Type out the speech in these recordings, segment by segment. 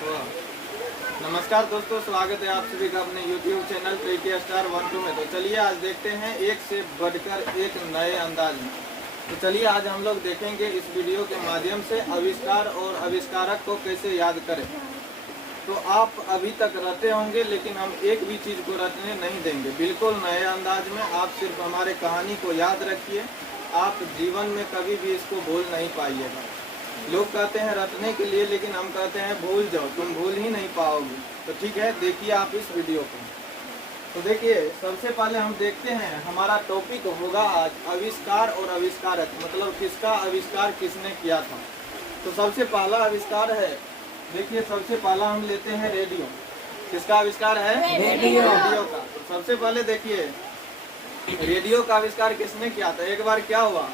तो नमस्कार दोस्तों, स्वागत है आप सभी का अपने YouTube चैनल ट्रिकी स्टार 1-2 में। तो चलिए आज देखते हैं एक से बढ़कर एक नए अंदाज में। तो चलिए आज हम लोग देखेंगे इस वीडियो के माध्यम से आविष्कार और आविष्कारक को कैसे याद करें। तो आप अभी तक रटे होंगे, लेकिन हम एक भी चीज़ को रटने नहीं देंगे। बिल्कुल नए अंदाज में आप सिर्फ हमारे कहानी को याद रखिए। आप जीवन में कभी भी इसको भूल नहीं पाइएगा। लोग कहते हैं रटने के लिए, लेकिन हम कहते हैं भूल जाओ, तुम भूल ही नहीं पाओगे। तो ठीक है, देखिए आप इस वीडियो को। तो देखिए, सबसे पहले हम देखते हैं हमारा टॉपिक होगा आज आविष्कार और आविष्कारक, मतलब किसका आविष्कार किसने किया था। तो सबसे पहला आविष्कार है, देखिए सबसे पहला हम लेते हैं रेडियो। किसका आविष्कार है? रेडियो का। तो सबसे पहले देखिए रेडियो का आविष्कार किसने किया था। एक बार क्या हुआ,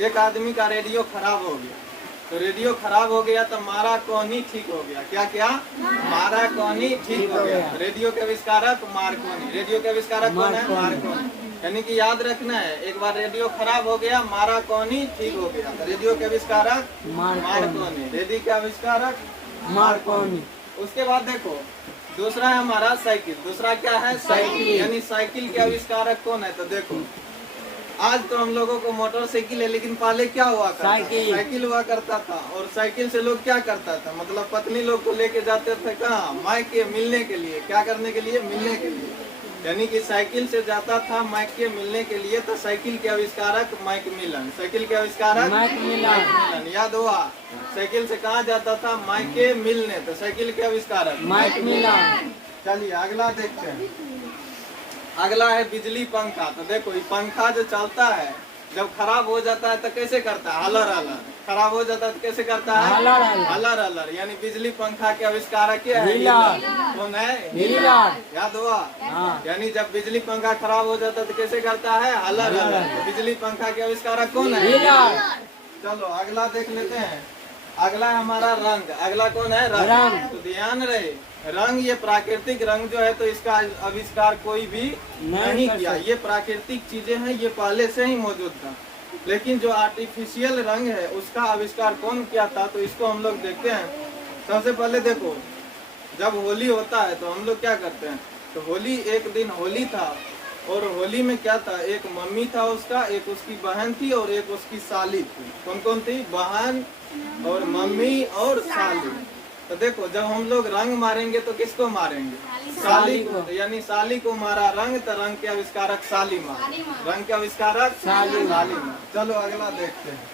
एक आदमी का रेडियो खराब हो गया। तो रेडियो खराब हो गया तो माराकोनी ठीक हो गया। क्या क्या? माराकोनी ठीक हो गया। रेडियो के आविष्कारक मार्कोनी। रेडियो के आविष्कारक कौन है? मार्कोनी। यानी कि याद रखना है, एक बार रेडियो खराब हो गया, माराकोनी ठीक हो गया। तो रेडियो के आविष्कारक मार्कोनी, रेडियो के आविष्कारक मार्कोनी। उसके बाद देखो दूसरा है हमारा साइकिल। दूसरा क्या है? साइकिल। यानी साइकिल के आविष्कारक कौन है? तो देखो आज तो हम लोगों को मोटरसाइकिल है, लेकिन पहले क्या हुआ करता? साइकिल हुआ करता था। और साइकिल से लोग क्या करता था, मतलब पत्नी लोग को लेके जाते थे कहाँ? मायके मिलने के लिए। क्या करने के लिए? मिलने के लिए। यानी कि साइकिल से जाता था मायके मिलने के लिए। तो साइकिल के आविष्कारक माइक मिलन। साइकिल के आविष्कारक माइक मिलन। याद हुआ? साइकिल से कहाँ जाता था? मायके मिलने। तो साइकिल के आविष्कारक माइक मिलन। चलिए अगला देखते हैं। अगला है बिजली पंखा। तो देखो ये पंखा जो चलता है, जब खराब हो जाता है तो कैसे करता है? Huller huller. खराब हो जाता है तो कैसे करता है? Huller huller. यानी बिजली पंखा के आविष्कारक क्या है? कौन है? याद हुआ? यानी जब बिजली पंखा खराब हो जाता है तो कैसे करता है? Huller huller. तो बिजली पंखा के आविष्कारक कौन है? चलो अगला देख लेते हैं। अगला है हमारा रंग। अगला कौन है? रंग। तो ध्यान रहे, रंग ये प्राकृतिक रंग जो है, तो इसका आविष्कार कोई भी नहीं किया। ये प्राकृतिक चीजें हैं, ये पहले से ही मौजूद था। लेकिन जो आर्टिफिशियल रंग है उसका आविष्कार कौन किया था, तो इसको हम लोग देखते हैं। सबसे पहले देखो, जब होली होता है तो हम लोग क्या करते हैं, तो होली एक दिन होली था, और होली में क्या था, एक मम्मी था उसका, एक उसकी बहन थी और एक उसकी साली थी। कौन कौन थी? बहन और मम्मी और साली। तो देखो जब हम लोग रंग मारेंगे तो किसको मारेंगे? साली को। तो यानी साली को मारा रंग, तो रंग के आविष्कारक साली मार। रंग के आविष्कारक साली मार। चलो अगला देखते हैं।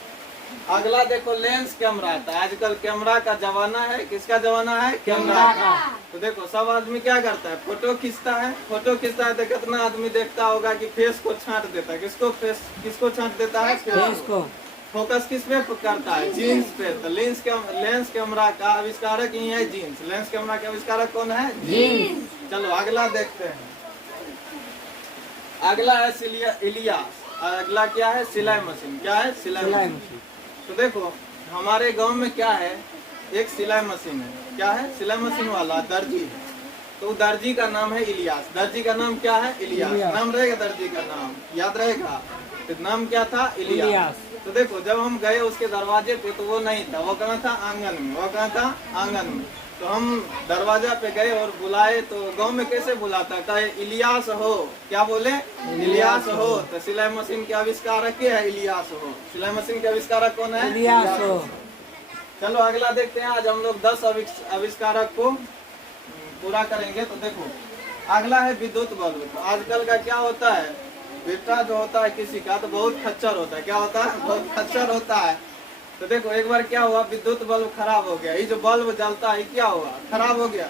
अगला देखो लेंस कैमरा था। आजकल कैमरा का जमाना है। किसका जमाना है? कैमरा का। तो देखो सब आदमी क्या करता है? फोटो खींचता है। फोटो खींचता है तो कितना आदमी देखता होगा कि फेस को छांट देता है। किसको छांट देता है? फेस को। फोकस किस पे करता है? जीन्स पे। तो लेंस कैमरा का आविष्कारक ही है जीन्स। लेंस कैमरा के आविष्कारक कौन है? जीन्स। चलो अगला देखते हैं। अगला है इलियास। अगला क्या है? सिलाई मशीन। क्या है? सिलाई मशीन। तो देखो हमारे गांव में क्या है, एक सिलाई मशीन है। क्या है? सिलाई मशीन वाला दर्जी है। तो दर्जी का नाम है इलियास। दर्जी का नाम क्या है? इलियास। नाम रहेगा दर्जी का नाम, याद रहेगा। तो नाम क्या था? इलियास। तो देखो जब हम गए उसके दरवाजे पे तो वो नहीं था, वो कहाँ था? आंगन में। वो कहाँ था? आंगन में। तो हम दरवाजा पे गए और बुलाए, तो गांव में कैसे बुलाता? कहे इलियास हो। क्या बोले? इलियास हो। तो सिलाई मशीन के आविष्कारक क्या है? इलियास हो। सिलाई मशीन के आविष्कारक कौन है? इलियास हो। चलो अगला देखते हैं। आज हम लोग 10 आविष्कारक को पूरा करेंगे। तो देखो अगला है विद्युत बल्ब। तो आजकल का क्या होता है, बेटा जो होता है किसी का तो बहुत खच्चर होता है। क्या होता है? बहुत खच्चर होता है। तो देखो एक बार क्या हुआ, विद्युत बल्ब खराब हो गया। ये जो बल्ब जलता है क्या हुआ? खराब हो गया।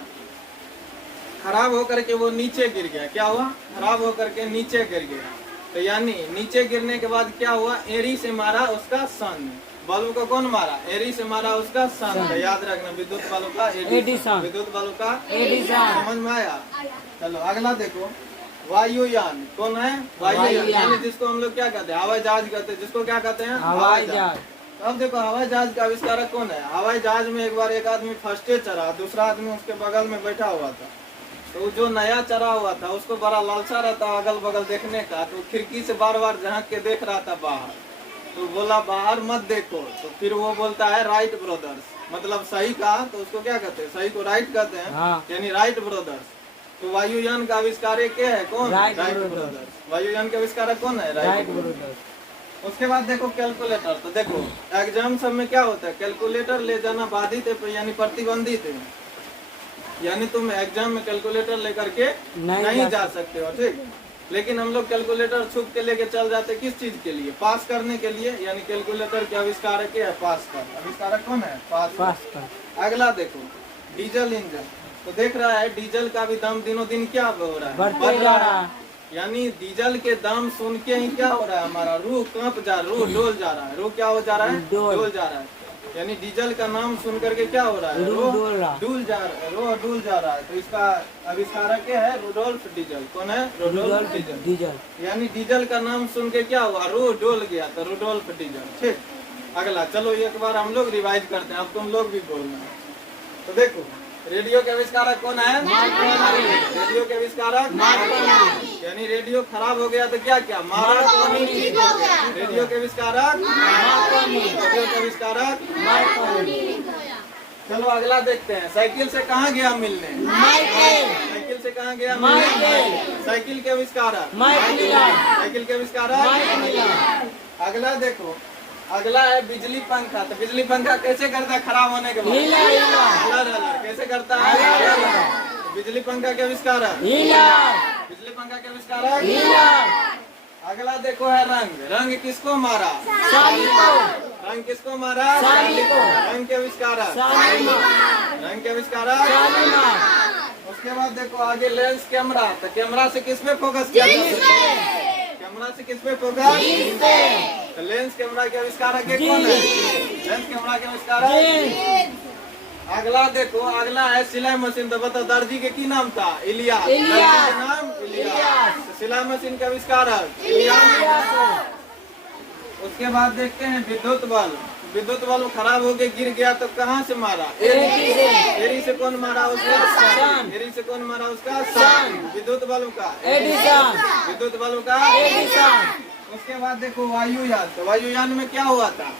खराब होकर के वो नीचे गिर गया। क्या हुआ? खराब होकर के नीचे गिर गया। तो यानी नीचे गिरने के बाद क्या हुआ, एड़ी से मारा उसका सन। बल्ब को कौन मारा? एड़ी से मारा उसका सन। तो याद रखना विद्युत बल्ब का एडिसन। विद्युत बल्ब का एडिसन। समझ में आया? चलो अगला देखो वायुयान। कौन है? वायुयान। यानी जिसको हम लोग क्या कहते हैं? हवाई जहाज कहते हैं। जिसको क्या कहते हैं? हवाई जहाज। अब देखो हवाई जहाज का आविष्कारक कौन है? हवाई जहाज में एक बार एक आदमी फर्स्टे चढ़ा, दूसरा आदमी उसके बगल में बैठा हुआ था। तो जो नया चढ़ा हुआ था उसको बड़ा लालसा रहता अगल बगल देखने का, तो खिड़की से बार बार झांक के देख रहा था बाहर। तो बोला बाहर मत देखो। तो फिर वो बोलता है राइट ब्रदर्स। मतलब सही का, तो उसको क्या कहते हैं? सही को राइट कहते हैं। हाँ। यानी राइट ब्रदर्स। तो वायुयान का आविष्कारक क्या है? कौन? Wright brothers. ब्रदर्स। वायुयान के आविष्कारक कौन है? Wright brothers. उसके बाद देखो कैलकुलेटर। तो देखो एग्जाम सब में क्या होता है, कैलकुलेटर ले जाना बाधित है, यानी प्रतिबंधित है। यानी तुम एग्जाम में कैलकुलेटर लेकर के नहीं जा सकते हो, ठीक। लेकिन हम लोग कैलकुलेटर छुप के लेके चल जाते, किस चीज के लिए? पास करने के लिए। यानी कैलकुलेटर के आविष्कारक है पास कर। आविष्कारक कौन है? पास कर। अगला देखो डीजल इंजन। तो देख रहा है डीजल का भी दाम दिनों दिन क्या हो रहा है? बढ़ते जा रहा है। यानी डीजल के दाम सुन के ही क्या हो रहा है? हमारा रूह कांप जा, रूह डोल जा रहा है। रूह क्या हो जा रहा है? डोल जा रहा है। यानी डीजल का नाम सुन करके क्या हो रहा है? रूह डूल जा रहा है, रूह डूल जा रहा है। तो इसका आविष्कारक क्या है? Rudolf Diesel. कौन है? Rudolf diesel. यानी डीजल का नाम सुन के क्या हुआ? रूह डोल गया, तो रुडोल्फ डीजल, ठीक। अगला चलो एक बार हम लोग रिवाइज करते हैं, अब तुम लोग भी बोलना। तो देखो रेडियो के आविष्कारक कौन है? रेडियो के आविष्कारक यानी रेडियो खराब हो गया तो क्या क्या? मार्कोनी ठीक हो गया। रेडियो के आविष्कारक रेडियो के आविष्कारक। चलो अगला देखते हैं। साइकिल से कहाँ गया मिलने? साइकिल से कहाँ गया मिलने? साइकिल के आविष्कारक। साइकिल के आविष्कारक। अगला देखो, अगला है बिजली पंखा। तो बिजली पंखा कैसे करता है खराब होने के बाद? कैसे करता है? तो बिजली पंखा के आविष्कारक। बिजली पंखा के आविष्कारक। अगला देखो है रंग। रंग किसको मारा? रंग किसको मारा? रंग के आविष्कारक। रंग के आविष्कारक। उसके बाद देखो आगे लेंस कैमरा। तो कैमरा से किस पे फोकस किया? कैमरा से किस पे फोकस? तो लेंस कैमरा के आविष्कारक कौन है? लेंस कैमरा के आविष्कारक। अगला देखो, अगला है सिलाई मशीन। तो बताओ दर्जी के की नाम था? इलियास। नाम इलियास। तो सिलाई मशीन के आविष्कारक इलियास। उसके बाद देखते हैं विद्युत बल्ब। विद्युत बल्ब खराब हो गया, गिर गया, तो कहाँ से मारा? एरी से। कौन मारा उसका? एरी से कौन मारा उसका? सन। विद्युत बल्ब का विद्युत बल्ब का। उसके बाद देखो वायुयान। तो वायुयान में क्या हुआ था?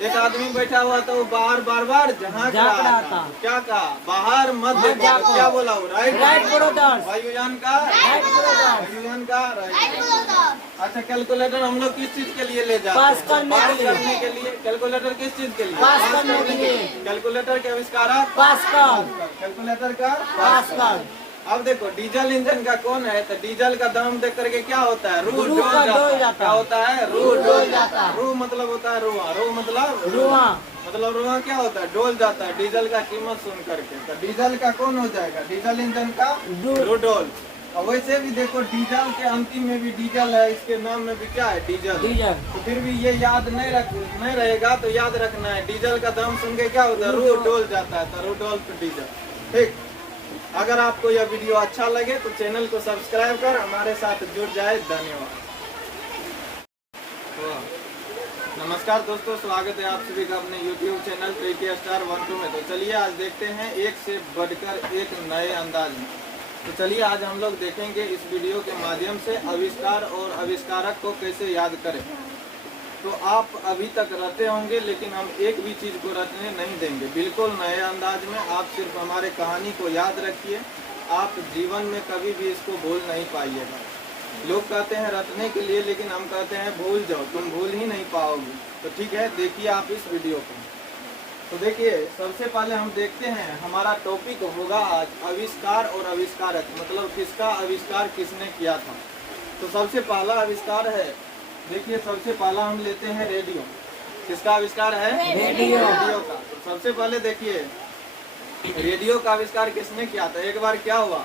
एक आदमी बैठा हुआ था, वो बाहर बार झांक रहा था। क्या कहा? बाहर मत देखो। क्या बोला वो? राइट वायुयान का। वायुयान का राइट। अच्छा कैलकुलेटर हम लोग किस चीज के लिए ले जाते हैं? पास करने के लिए। कैलकुलेटर किस चीज के लिए? पास करने के लिए। कैलकुलेटर के आविष्कारक कैलकुलेटर का। अब देखो डीजल इंजन का कौन है? तो डीजल का दाम देख करके क्या होता है? रूह डोल जाता। क्या होता है? रूह डोल जाता। रूह मतलब होता है रुआ। रूह मतलब रुआ क्या होता है? डोल जाता है डीजल का कीमत सुन करके। तो डीजल का कौन हो जाएगा? डीजल इंजन का रुडोल्फ। और वैसे भी देखो डीजल के अंतिम में भी डीजल है, इसके नाम में भी क्या है? डीजल। तो फिर भी ये याद नहीं रहेगा, तो याद रखना है डीजल का दाम सुन के क्या होता है? रूह डोल जाता है। तो रुडोल्फ डीजल, ठीक। अगर आपको यह वीडियो अच्छा लगे तो चैनल को सब्सक्राइब कर हमारे साथ जुड़ जाए। धन्यवाद। नमस्कार दोस्तों, स्वागत है आप सभी का अपने YouTube चैनल ट्रिकी स्टार 12 में। तो चलिए आज देखते हैं एक से बढ़कर एक नए अंदाज में। तो चलिए आज हम लोग देखेंगे इस वीडियो के माध्यम से आविष्कार और आविष्कारक को कैसे याद करें। तो आप अभी तक रटे होंगे, लेकिन हम एक भी चीज़ को रटने नहीं देंगे। बिल्कुल नए अंदाज में आप सिर्फ हमारे कहानी को याद रखिए। आप जीवन में कभी भी इसको भूल नहीं पाइएगा। लोग कहते हैं रटने के लिए, लेकिन हम कहते हैं भूल जाओ, तुम भूल ही नहीं पाओगे। तो ठीक है, देखिए आप इस वीडियो को। तो देखिए सबसे पहले हम देखते हैं, हमारा टॉपिक होगा आज आविष्कार और आविष्कारक, मतलब किसका आविष्कार किसने किया था। तो सबसे पहला आविष्कार है, देखिए सबसे पहला हम लेते हैं रेडियो। किसका आविष्कार है? रेडियो का। तो सबसे पहले देखिए रेडियो का आविष्कार किसने किया था। एक बार क्या हुआ,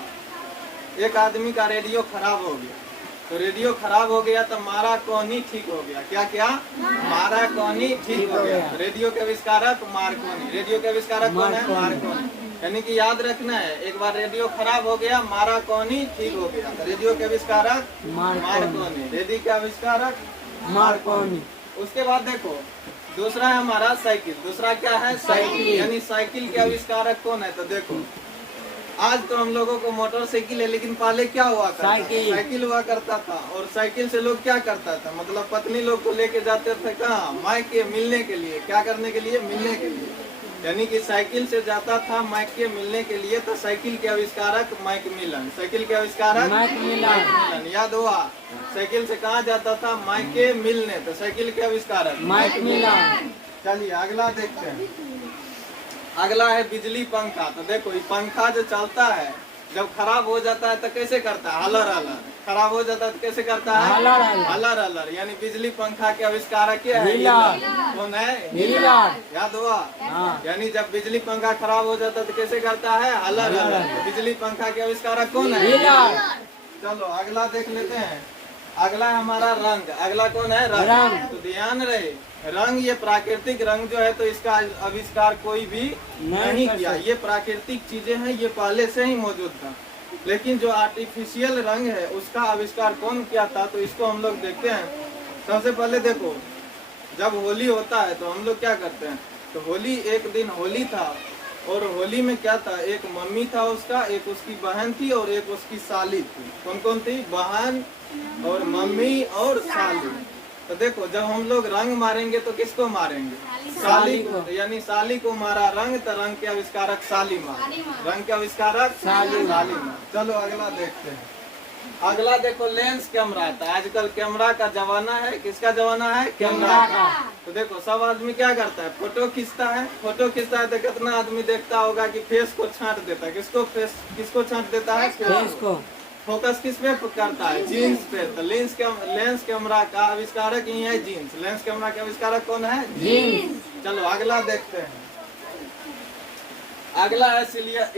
एक आदमी का रेडियो खराब हो गया। तो रेडियो खराब हो गया तो मार्कोनी ठीक हो गया। क्या क्या? मार्कोनी ठीक हो गया। रेडियो के आविष्कारक मार्कोनी। रेडियो के आविष्कारक कौन है? मार्कोनी। यानी कि याद रखना है, एक बार रेडियो खराब हो गया, मार्कोनी ठीक हो गया। तो रेडियो के आविष्कारक मार्कोनी। रेडियो के आविष्कारक मार्कोनी। उसके बाद देखो दूसरा है हमारा साइकिल। दूसरा क्या है? साइकिल। यानी साइकिल के आविष्कारक कौन है? तो देखो आज तो हम लोगों को मोटरसाइकिल है, लेकिन पहले क्या हुआ करता? साइकिल हुआ करता था। और साइकिल से लोग क्या करता था, मतलब पत्नी लोग को लेके जाते थे कहाँ? मायके मिलने के लिए। क्या करने के लिए? मिलने के लिए। यानी कि साइकिल से जाता था मैके मिलने के लिए, तो साइकिल के आविष्कारक मैकमिलन, साइकिल के आविष्कारक मैकमिलन, याद हुआ। साइकिल से कहाँ जाता था? मैके मिलने, तो साइकिल के आविष्कारक मैकमिलन। चलिए अगला देखते हैं। अगला है बिजली पंखा। तो देखो ये पंखा जो चलता है जब खराब हो जाता है तो कैसे करता है? Huller huller. खराब हो जाता है तो कैसे करता है? Huller huller. यानी बिजली पंखा के आविष्कारक क्या है? कौन है? याद हुआ। यानी जब बिजली पंखा खराब हो जाता है तो कैसे करता है? Huller huller. बिजली पंखा के आविष्कारक कौन है? चलो अगला देख लेते हैं। अगला है हमारा रंग। अगला कौन है? रंग। तो ध्यान रहे, रंग ये प्राकृतिक रंग जो है तो इसका आविष्कार कोई भी नहीं किया। ये प्राकृतिक चीजें हैं, ये पहले से ही मौजूद था। लेकिन जो आर्टिफिशियल रंग है उसका आविष्कार कौन किया था? तो इसको हम लोग देखते हैं। सबसे पहले देखो, जब होली होता है तो हम लोग क्या करते हैं? तो होली, एक दिन होली था और होली में क्या था? एक मम्मी था उसका, एक उसकी बहन थी और एक उसकी साली थी। कौन कौन थी? बहन और मम्मी और साली। तो देखो जब हम लोग रंग मारेंगे तो किसको मारेंगे? साली को। यानी साली को मारा रंग, तो रंग के आविष्कारक साली मार, रंग के आविष्कारक साली मार। चलो अगला देखते हैं। अगला देखो लेंस कैमरा था। आजकल कैमरा का जमाना है। किसका जमाना है? कैमरा का। तो देखो सब आदमी क्या करता है? फोटो खींचता है। फोटो खींचता है तो कितना आदमी देखता होगा कि फेस को छांट देता है। किसको छांट देता है? फेस को। फोकस किस पे करता है? जीन्स पे। तो लेंस कैमरा का आविष्कारक ही है जीन्स। लेंस कैमरा के आविष्कारक कौन है? जीन्स। चलो अगला देखते हैं। अगला है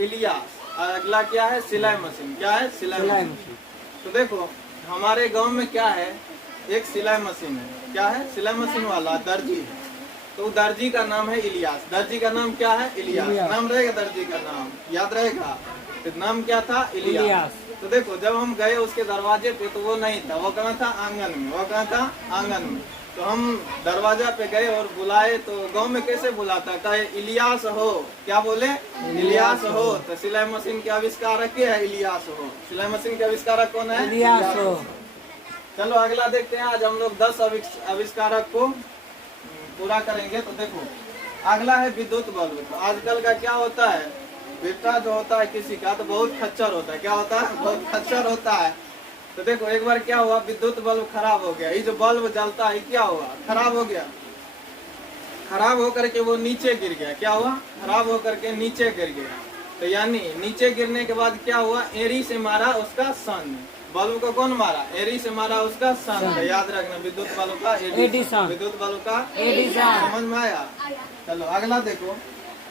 इलियास। अगला क्या है? सिलाई मशीन। क्या है? सिलाई मशीन। तो देखो हमारे गांव में क्या है? एक सिलाई मशीन है। क्या है? सिलाई मशीन वाला दर्जी है। तो दर्जी का नाम है इलियास। दर्जी का नाम क्या है? इलियास। नाम रहेगा दर्जी का नाम, याद रहेगा। तो नाम क्या था? इलियास। तो देखो जब हम गए उसके दरवाजे पे तो वो नहीं था। वो कहाँ था? आंगन में। वो कहाँ था? आंगन में। तो हम दरवाजा पे गए और बुलाए। तो गांव में कैसे बुलाता? कहे इलियास हो। क्या बोले? इलियास हो। तो सिलाई मशीन के आविष्कारक क्या है? इलियास हो। सिलाई मशीन के आविष्कारक कौन है? इलियास हो। चलो अगला देखते हैं। आज हम लोग 10 आविष्कारक को पूरा करेंगे। तो देखो अगला है विद्युत बल्ब। तो आजकल का क्या होता है? बेटा जो होता है किसी का तो बहुत खच्चर होता है। क्या होता है? बहुत खच्चर होता है। तो देखो एक बार क्या हुआ? विद्युत बल्ब खराब हो गया। ये जो बल्ब जलता है क्या हुआ? खराब हो गया। खराब होकर के वो नीचे गिर गया। क्या हुआ? खराब होकर के नीचे गिर गया। तो यानी नीचे गिरने के बाद क्या हुआ? एड़ी से मारा उसका सन। बल्ब को कौन मारा? एड़ी से मारा उसका सन। तो याद रखना विद्युत बल्ब का एडिसन। विद्युत बल्ब का एडिसन। समझ में आया? चलो अगला देखो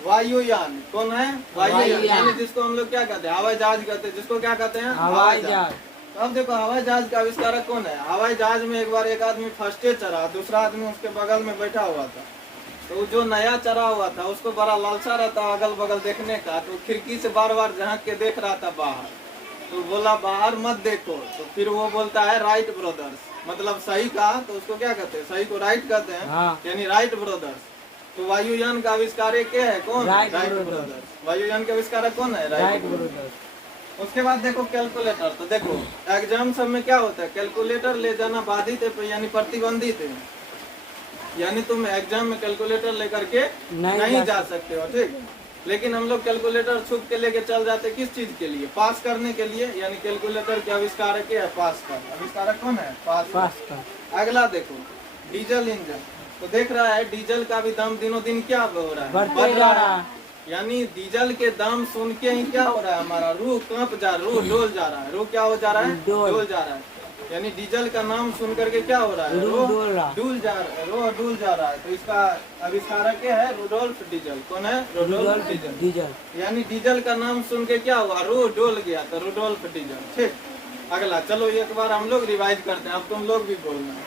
वायुयान। कौन है? वायुयान। जिसको हम लोग क्या कहते हैं? हवाई जहाज कहते हैं। जिसको क्या कहते हैं? हवाई जहाज। तो अब देखो हवाई जहाज का आविष्कारक कौन है? हवाई जहाज में एक बार एक आदमी फर्स्टे चढ़ा, दूसरा आदमी उसके बगल में बैठा हुआ था। तो जो नया चढ़ा हुआ था उसको बड़ा लालसा रहता अगल बगल देखने का। तो खिड़की से बार बार झांक के देख रहा था बाहर। तो बोला बाहर मत देखो। तो फिर वो बोलता है राइट ब्रदर्स, मतलब सही कहा। तो उसको क्या कहते हैं? सही को राइट कहते हैं। यानी राइट ब्रदर्स। तो वायुयान का आविष्कार क्या है? कौन? Wright brothers. वायुयान के आविष्कारक कौन है? Wright brothers. उसके बाद देखो कैलकुलेटर। तो देखो एग्जाम सब में क्या होता है? कैलकुलेटर ले जाना बाधित है, यानी प्रतिबंधित है। यानी तुम एग्जाम में कैलकुलेटर लेकर के नहीं जा सकते हो, ठीक। लेकिन हम लोग कैलकुलेटर छुप के लेके चल जाते किस चीज के लिए? पास करने के लिए। यानी कैलकुलेटर के आविष्कारक है पास का। आविष्कारक कौन है? पास का। अगला देखो डीजल इंजन। तो देख रहा है डीजल का भी दाम दिनों दिन क्या हो रहा है? बढ़ रहा है। यानी डीजल के दाम सुन के ही क्या हो रहा है? हमारा रूह कांप जा रहा है, रूह डोल जा रहा है। रूह क्या हो जा रहा है? डोल जा रहा है। यानी डीजल का नाम सुन करके क्या हो रहा है? रूह डूल जा रहा है। तो इसका आविष्कारक क्या है? Rudolf Diesel. कौन है? Rudolf diesel. यानी डीजल का नाम सुन के क्या हुआ? रूह डोल गया। तो रुडोल्फ डीजल, ठीक। अगला चलो एक बार हम लोग रिवाइज करते हैं, अब तुम लोग भी बोलना है।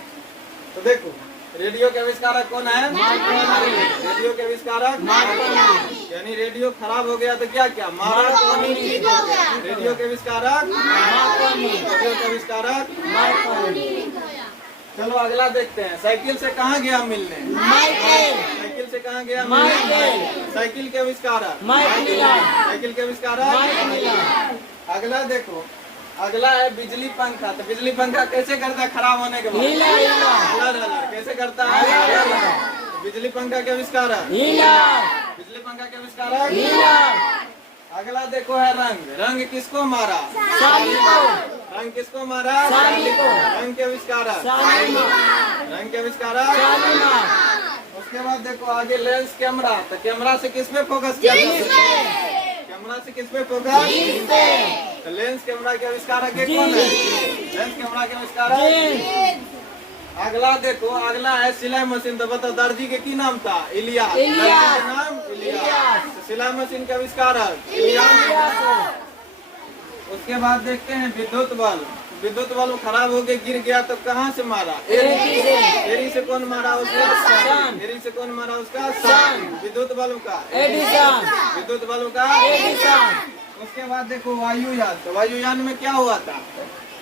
तो देखो रेडियो के आविष्कारक कौन है? रेडियो के आविष्कारक यानी रेडियो खराब हो गया तो क्या क्या? मार्कोनी ठीक हो गया। रेडियो के आविष्कारक रेडियो के आविष्कारक। चलो अगला देखते हैं। साइकिल से कहाँ गया मिलने? साइकिल से कहाँ गया मिलने? साइकिल के आविष्कारक साइकिल के आविष्कारक। अगला देखो अगला है बिजली पंखा। तो बिजली पंखा कैसे करता है खराब होने के बाद? कैसे करता है? बिजली पंखा के आविष्कारक बिजली पंखा के आविष्कारक। अगला देखो है रंग। रंग किसको मारा? रंग किसको मारा? रंग के आविष्कारक। रंग के आविष्कारक। उसके बाद देखो आगे लेंस कैमरा। तो कैमरा से किस पे फोकस किया? कैमरा से किस पे फोकस? तो लेंस कैमरा के आविष्कारक कौन है? लेंस कैमरा के आविष्कारक। अगला देखो, अगला है सिलाई मशीन। तो बताओ दर्जी के की नाम था? इलियास। दर्जी के नाम इलियास। तो सिलाई मशीन के आविष्कारक इलियास। उसके बाद देखते हैं विद्युत बल्ब। विद्युत बल्ब खराब होके गिर गया तो कहाँ से मारा? एरी से कौन मारा उसका? एरी से कौन मारा उसका? विद्युत बल्ब का विद्युत बल्ब का। उसके बाद देखो वायुयान। तो वायुयान में क्या हुआ था?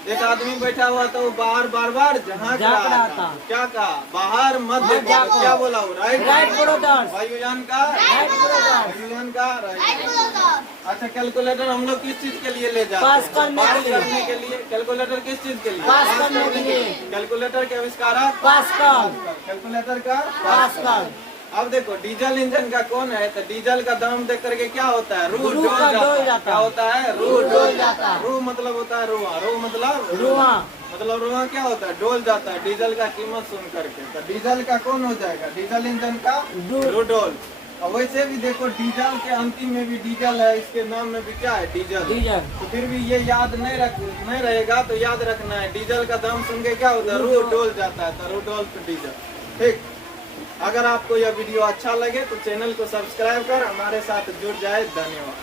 एक आदमी बैठा हुआ था, वो बाहर बार बार झांक रहा था। क्या कहा? बाहर मत देखो। क्या बोला वो? राइट वायुयान का वायुयान का राइट। अच्छा कैलकुलेटर हम लोग किस चीज के लिए ले जाते हैं? पास करने के लिए। कैलकुलेटर किस चीज के लिए? पास करने के लिए। कैलकुलेटर के आविष्कारक कैलकुलेटर का। अब देखो डीजल इंजन का कौन है? तो डीजल का दाम देख करके क्या होता है? रू डोल जाता। क्या होता है? रू डोल जाता। रू मतलब होता है रुआ। रू मतलब रुआ क्या होता है? डोल जाता है डीजल का कीमत सुन करके। तो डीजल का कौन हो जाएगा? डीजल इंजन का रूडोल। और वैसे भी देखो डीजल के अंतिम में भी डीजल है, इसके नाम में भी क्या है? डीजल। तो फिर भी ये याद नहीं रहेगा तो याद रखना है डीजल का दाम सुन के क्या होता है? रू डोल जाता है। तो रूडोल तो डीजल। ठीक। अगर आपको यह वीडियो अच्छा लगे तो चैनल को सब्सक्राइब कर हमारे साथ जुड़ जाए। धन्यवाद।